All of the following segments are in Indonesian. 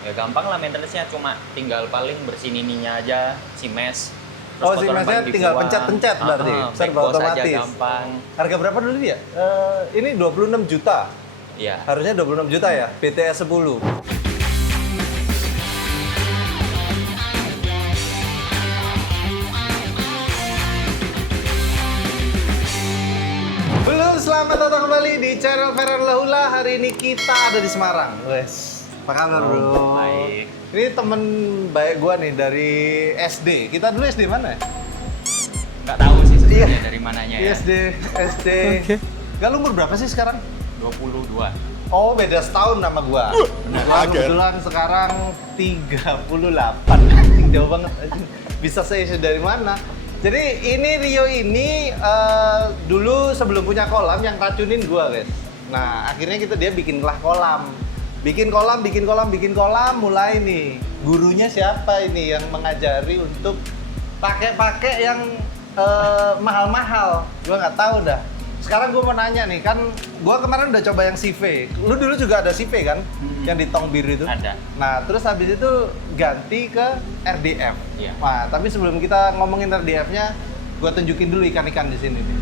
Ya gampang lah maintenance-nya, cuma tinggal paling bersihin ininya aja, si mesh. Oh, si meshnya tinggal pencet-pencet berarti, serba otomatis. Aja gampang. Harga berapa dulu dia? Ini 26 juta. Iya. Harusnya 26 juta ya, BTS 10. Halo, selamat datang kembali di channel Ferran Lahula. Hari ini kita ada di Semarang. Wes, apa kabar bro? Baik. Ini temen baik gua nih dari SD. Kita dulu SD mana? Nggak tahu sih sebenarnya Iya. dari mananya ya. SD. Gak, lu umur berapa sih sekarang? 22. Oh, beda setahun sama gua. Gua kebetulan sekarang 38. Anjing, jauh banget. Anjing. Bisa saya dari mana? Jadi ini Rio ini dulu sebelum punya kolam yang racunin gua, guys. Nah, akhirnya dia bikinlah kolam. Bikin kolam, mulai nih. Gurunya siapa ini yang mengajari untuk pakai yang mahal-mahal? Gua nggak tahu dah. Sekarang gue mau nanya nih, kan gue kemarin udah coba yang CV. Lu dulu juga ada CV kan? Yang di tong biru itu? Ada. Nah, terus habis itu ganti ke RDF. Iya. Nah, tapi sebelum kita ngomongin RDF-nya, gue tunjukin dulu ikan-ikan di sini nih.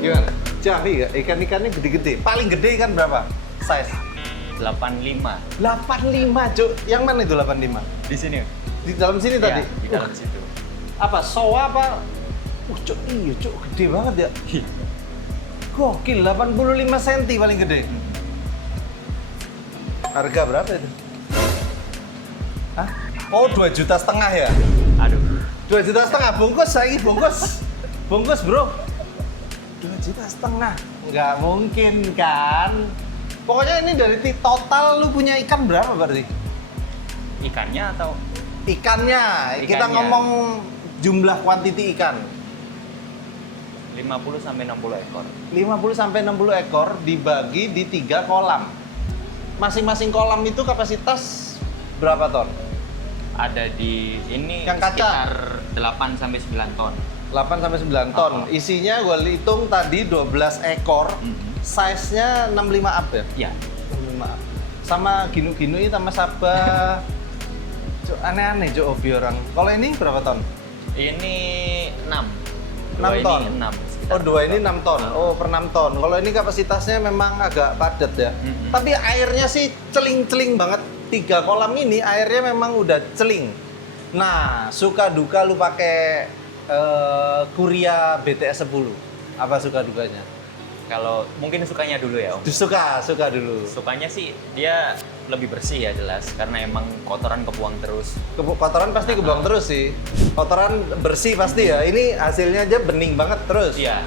Gimana? Javi gak? Ikan-ikannya gede-gede. Paling gede ikan berapa? Size? 85. 85, Cuk. Yang mana itu 85? Di sini. Di dalam sini tadi? Iya, di dalam situ. Apa? Soa apa? Cuk, iya Cuk. Gede banget ya. Gokil, 85 cm paling gede. Harga berapa itu? Hah? Oh, 2,5 juta ya? Aduh. 2,5 juta bungkus, saya bungkus. Bungkus, bro. 2,5 juta. Nggak mungkin kan? Pokoknya ini dari total lu punya ikan berapa berarti? Ikannya atau Ikannya. Kita Ikannya. ngomong jumlah kuantiti ikan. 50 sampai 60 ekor. 50 sampai 60 ekor dibagi di 3 kolam. Masing-masing kolam itu kapasitas berapa ton? Ada di ini Yang kaca? sekitar 8 sampai 9 ton. 8 sampai 9 ton. Isinya gue hitung tadi 12 ekor. Size-nya 65 up ya? Iya. 65 up. Sama ginu-ginu ini sama sabah. Cuk, aneh-aneh Cuk, hobi orang. Kalau ini berapa ton? Ini 6. 6 ton? Ini 6. Oh, dua ini 6 ton. Oh, per 6 ton. Kalau ini kapasitasnya memang agak padat ya. Tapi airnya sih celing-celing banget. 3 kolam ini airnya memang udah celing. Nah, suka duka lu pakai Kuria BTS 10. Apa suka dukanya? Kalau mungkin sukanya dulu ya, Om. Suka dulu. Sukanya sih dia lebih bersih ya jelas, karena emang kotoran kebuang terus. Kotoran pasti kebuang terus sih. Kotoran bersih pasti ya. Ini hasilnya aja bening banget terus. Iya.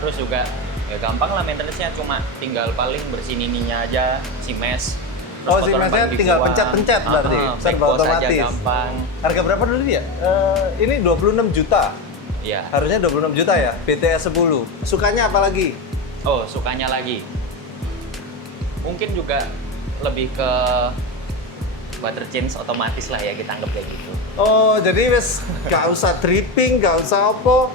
Terus juga ya gampang lah maintenance-nya, cuma tinggal paling bersihin ininya aja, si mesh. Terus Oh, si kotoran meshnya paling tinggal dibuang. pencet-pencet berarti, serba backwash aja otomatis. gampang. Harga berapa dulu dia? Ini 26 juta. Iya. Harusnya 26 juta ya, BTS 10. Sukanya apa lagi? Oh, sukanya lagi. Mungkin juga lebih ke water change otomatis lah ya, kita anggap kayak gitu. Oh, jadi wes gak usah dripping, gak usah apa.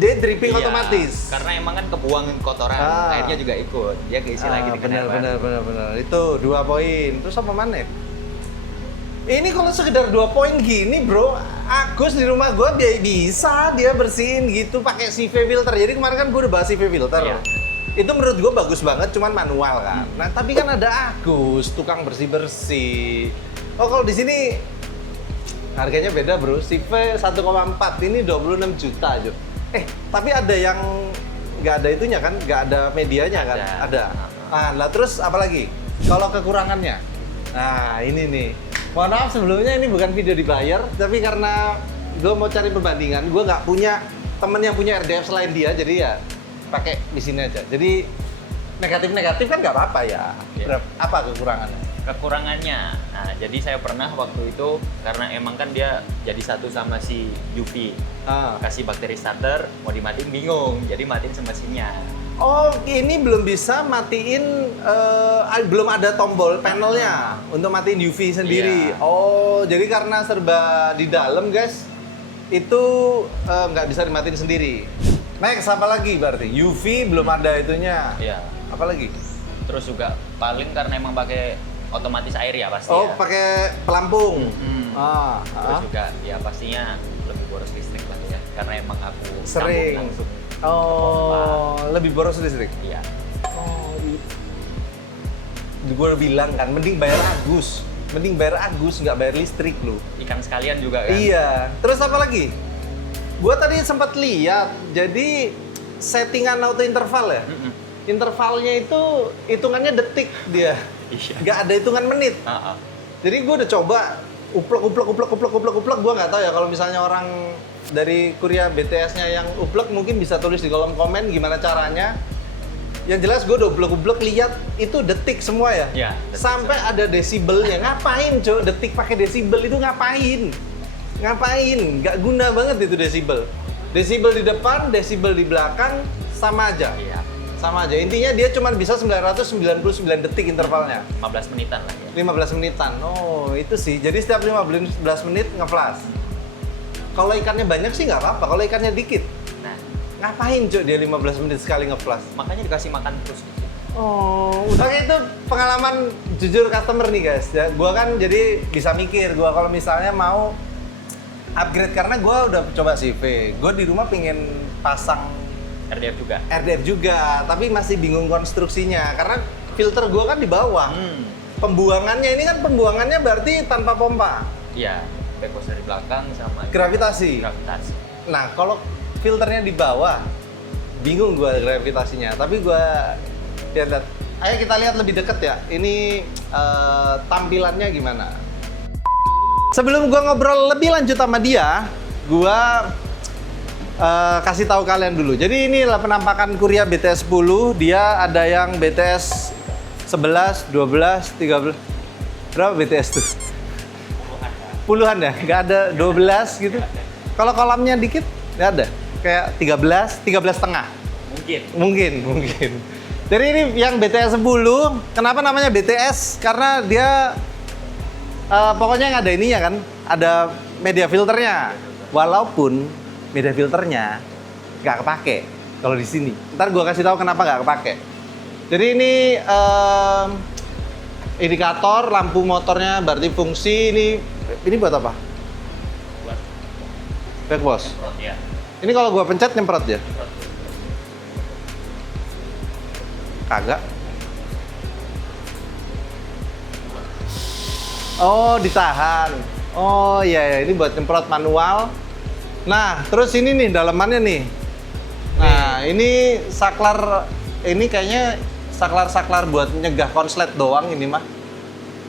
Dia dripping Iya, otomatis. Karena emang kan kebuang kotoran, airnya juga ikut. Dia keisi lagi dengan air baru. benar. Itu 2 poin. Terus apa mana? Ini kalau sekedar 2 poin gini, bro, Agus di rumah gue bisa dia bersihin gitu pakai CV filter. Jadi kemarin kan gue udah bahas CV filter. Iya. Itu menurut gue bagus banget, cuman manual kan. Nah, tapi kan ada Agus, tukang bersih-bersih. Oh, kalau di sini harganya beda, bro. CV 1,4 ini 26 juta, Jo. Tapi ada yang nggak ada itunya kan? Nggak ada medianya kan? Ada. Nah, terus apa lagi? Kalau kekurangannya? Nah, ini nih. Mohon maaf sebelumnya ini bukan video dibayar, tapi karena gue mau cari perbandingan, gue nggak punya temen yang punya RDF selain dia, jadi ya pakai di sini aja. Jadi negatif-negatif kan nggak apa-apa ya. Iya. Apa kekurangannya? Kekurangannya, nah jadi saya pernah waktu itu karena emang kan dia jadi satu sama si UV, kasih bakteri starter, mau dimatiin bingung, jadi matiin sama mesinnya. Oh, ini belum bisa matiin, belum ada tombol panelnya untuk matiin UV sendiri. Iya. Oh, jadi karena serba di dalam, guys, itu nggak bisa dimatiin sendiri. Next, apa lagi berarti? UV belum ada itunya. Iya. Apa lagi? Terus juga paling karena emang pakai otomatis air ya pasti Oh, ya. pakai pelampung. Terus juga ya pastinya lebih boros listrik lah ya. Karena emang aku Sering. sambung langsung. Oh, lebih boros listrik. Iya. Oh, gue bilang kan, mending bayar Agus. Mending bayar Agus, nggak bayar listrik lu. Ikan sekalian juga kan. Iya. Terus apa lagi? Gue tadi sempat lihat, jadi settingan auto interval ya. Intervalnya itu hitungannya detik dia. Iya. Nggak ada hitungan menit. Jadi gue udah coba uplek. Gue nggak tahu ya kalau misalnya orang dari Kuria BTS-nya yang uplek mungkin bisa tulis di kolom komen gimana caranya. Yang jelas gue udah uplek lihat itu detik semua ya. Iya, detik Sampai ada desibelnya. Ngapain, Cok? Detik pakai desibel itu ngapain? Ngapain? Nggak guna banget itu desibel. Desibel di depan, desibel di belakang sama aja. Iya. Sama aja. Intinya dia cuma bisa 999 detik intervalnya. 15 menitan lah ya. 15 menitan. Oh, itu sih. Jadi setiap 15 menit nge-flash. Kalau ikannya banyak sih nggak apa-apa. Kalau ikannya dikit, Nah, ngapain Cok dia 15 menit sekali nge-flash? makanya dikasih makan terus gitu. Oh, udah itu pengalaman jujur customer nih guys. Ya, gua kan jadi bisa mikir gua kalau misalnya mau upgrade karena gua udah coba CV. Gua di rumah pengen pasang RDF juga. RDF juga, tapi masih bingung konstruksinya karena filter gua kan di bawah. Pembuangannya ini kan pembuangannya berarti tanpa pompa. Iya. Backwash dari belakang sama Gravitasi. Gravitasi. Nah, kalau filternya di bawah, bingung gua gravitasinya. Tapi gua lihat. Ayo kita lihat lebih deket ya. Ini tampilannya gimana? Sebelum gua ngobrol lebih lanjut sama dia, gua kasih tahu kalian dulu. Jadi inilah penampakan Kuria BTS 10. Dia ada yang BTS 11, 12, 13. Berapa BTS tuh? Puluhan ya? Nggak ada 12 gitu? Kalau kolamnya dikit, nggak ada? Kayak 13 setengah? Mungkin. Jadi ini yang BTS 10, kenapa namanya BTS? Karena dia pokoknya nggak ada ininya kan? Ada media filternya. Walaupun media filternya nggak kepake kalau di sini. Ntar gua kasih tahu kenapa nggak kepake. Jadi ini indikator lampu motornya berarti fungsi ini buat apa? Buat Backwash. ya. Ini kalau gua pencet nyemprot ya? Kagak. Oh, ditahan. Oh iya, ini buat nyemprot manual. Nah, terus ini nih dalamannya nih. Nah, ini saklar, ini kayaknya saklar-saklar buat nyegah konslet doang ini mah.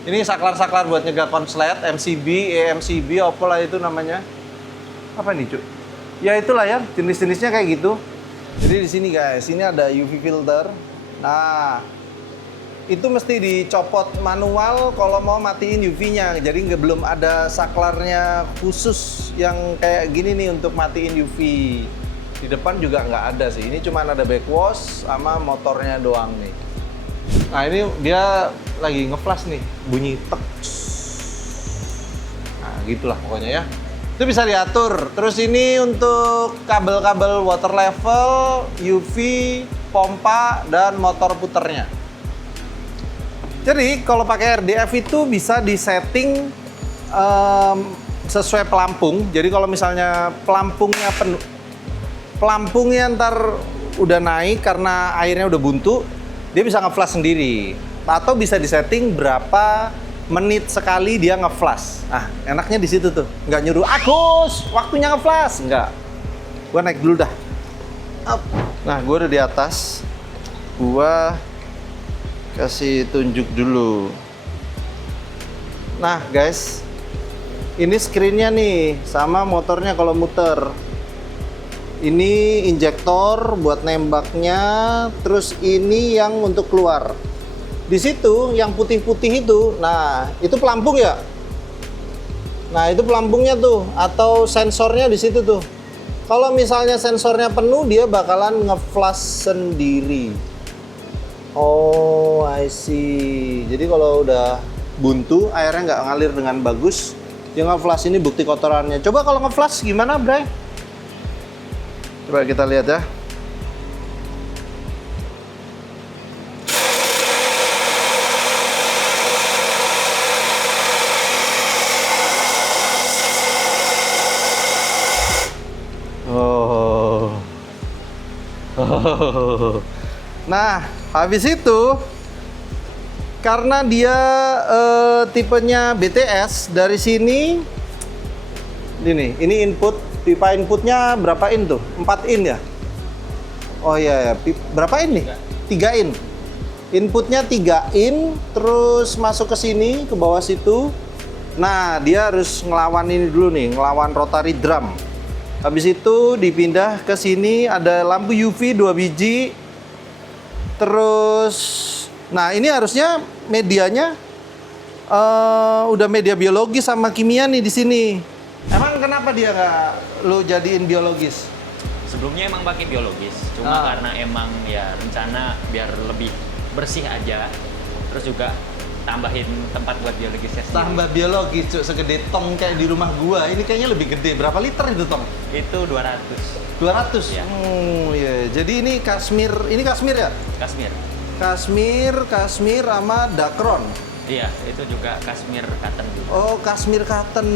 Ini saklar-saklar buat nyegah konslet, MCB, EMCB, apalah itu namanya. Apa nih, Cuk? Ya itulah ya, jenis-jenisnya kayak gitu. Jadi di sini guys, ini ada UV filter. Nah, itu mesti dicopot manual kalau mau matiin UV-nya. Jadi belum ada saklarnya khusus yang kayak gini nih untuk matiin UV. Di depan juga nggak ada sih. Ini cuma ada backwash sama motornya doang nih. Nah ini dia lagi nge-flash nih, bunyi tek. Nah gitulah pokoknya ya. Itu bisa diatur. Terus ini untuk kabel-kabel water level, UV, pompa, dan motor puternya. Jadi kalau pakai RDF itu bisa disetting sesuai pelampung. Jadi kalau misalnya pelampungnya penuh, pelampungnya ntar udah naik karena airnya udah buntu, dia bisa nge-flash sendiri. Atau bisa disetting berapa menit sekali dia nge-flash. Nah, enaknya di situ tuh. Nggak nyuruh, Agus, waktunya nge-flash. Nggak. Gua naik dulu dah. Up. Nah, gua udah di atas. Gua kasih tunjuk dulu. Nah, guys. Ini screen-nya nih sama motornya kalau muter. Ini injektor buat nembaknya, terus ini yang untuk keluar. Di situ yang putih-putih itu, nah itu pelampung ya. Nah itu pelampungnya tuh, atau sensornya di situ tuh. Kalau misalnya sensornya penuh, dia bakalan nge-flash sendiri. Oh, I see. Jadi kalau udah buntu, airnya nggak ngalir dengan bagus, dia nge-flash. Ini bukti kotorannya. Coba kalau nge-flash gimana, Bray? Coba kita lihat ya. Nah, habis itu karena dia tipenya BTS, dari sini ini input, pipa inputnya berapa in tuh? 4 in ya? Oh iya ya, berapa in nih? 3 in. Inputnya 3 in, terus masuk ke sini, ke bawah situ. Nah, dia harus ngelawan ini dulu nih, ngelawan rotary drum. Habis itu dipindah ke sini, ada lampu UV 2 biji. Terus, nah ini harusnya medianya udah media biologis sama kimia nih di sini. Emang kenapa dia nggak lo jadiin biologis? Sebelumnya emang pakai biologis, cuma karena emang ya rencana biar lebih bersih aja. Terus juga tambahin tempat buat biologisnya sendiri. Tambah biologis, cuk, segede tong kayak di rumah gua. Ini kayaknya lebih gede. Berapa liter itu tong? Itu 200. 200? Ya. Iya. Jadi ini Kashmir ya? Kashmir. Kashmir sama Dacron. Iya, itu juga Kashmir cotton juga. Oh, Kashmir cotton,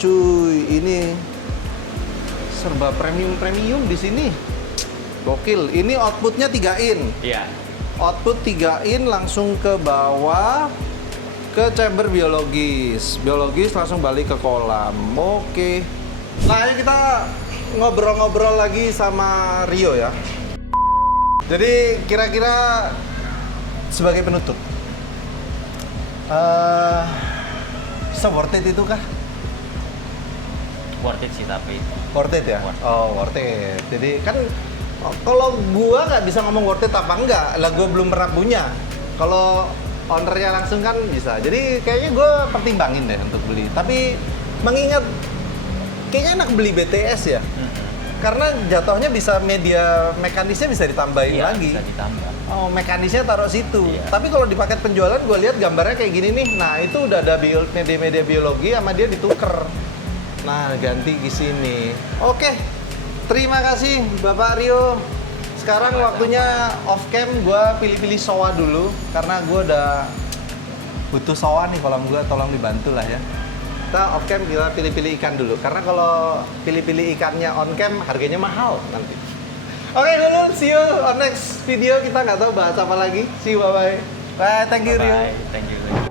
cuy. Ini serba premium di sini. Gokil. Ini outputnya 3 in. Iya. Output 3 in langsung ke bawah ke chamber biologis. Biologis langsung balik ke kolam. Oke. Nah, ini kita ngobrol-ngobrol lagi sama Rio ya. Jadi kira-kira sebagai penutup, worth it itu kah? Worth it sih tapi. Worth it ya? Worth it. Oh, worth it. Jadi kan kalau gua nggak bisa ngomong worth it apa enggak, lah gua belum pernah punya. Kalau ownernya langsung kan bisa. Jadi kayaknya gua pertimbangin deh untuk beli. Tapi mengingat kayaknya enak beli BTS ya. Karena jatuhnya bisa media mekanisnya bisa ditambahin Iya, lagi. bisa ditambah. Oh, mekanisnya taruh situ. Iya. Tapi kalau di paket penjualan gue lihat gambarnya kayak gini nih. Nah, itu udah ada media-media biologi sama dia dituker. Nah, ganti di sini. Oke. Terima kasih Bapak Rio. Sekarang waktunya off cam gue pilih-pilih soa dulu karena gue udah butuh soa nih kolam gue, tolong dibantu lah ya. Kita off cam kita pilih-pilih ikan dulu karena kalau pilih-pilih ikannya on cam harganya mahal nanti. Oke dulu, see you on next video. Kita nggak tahu bahas apa lagi. See you, bye bye. Bye, thank you Rio. Bye, thank you.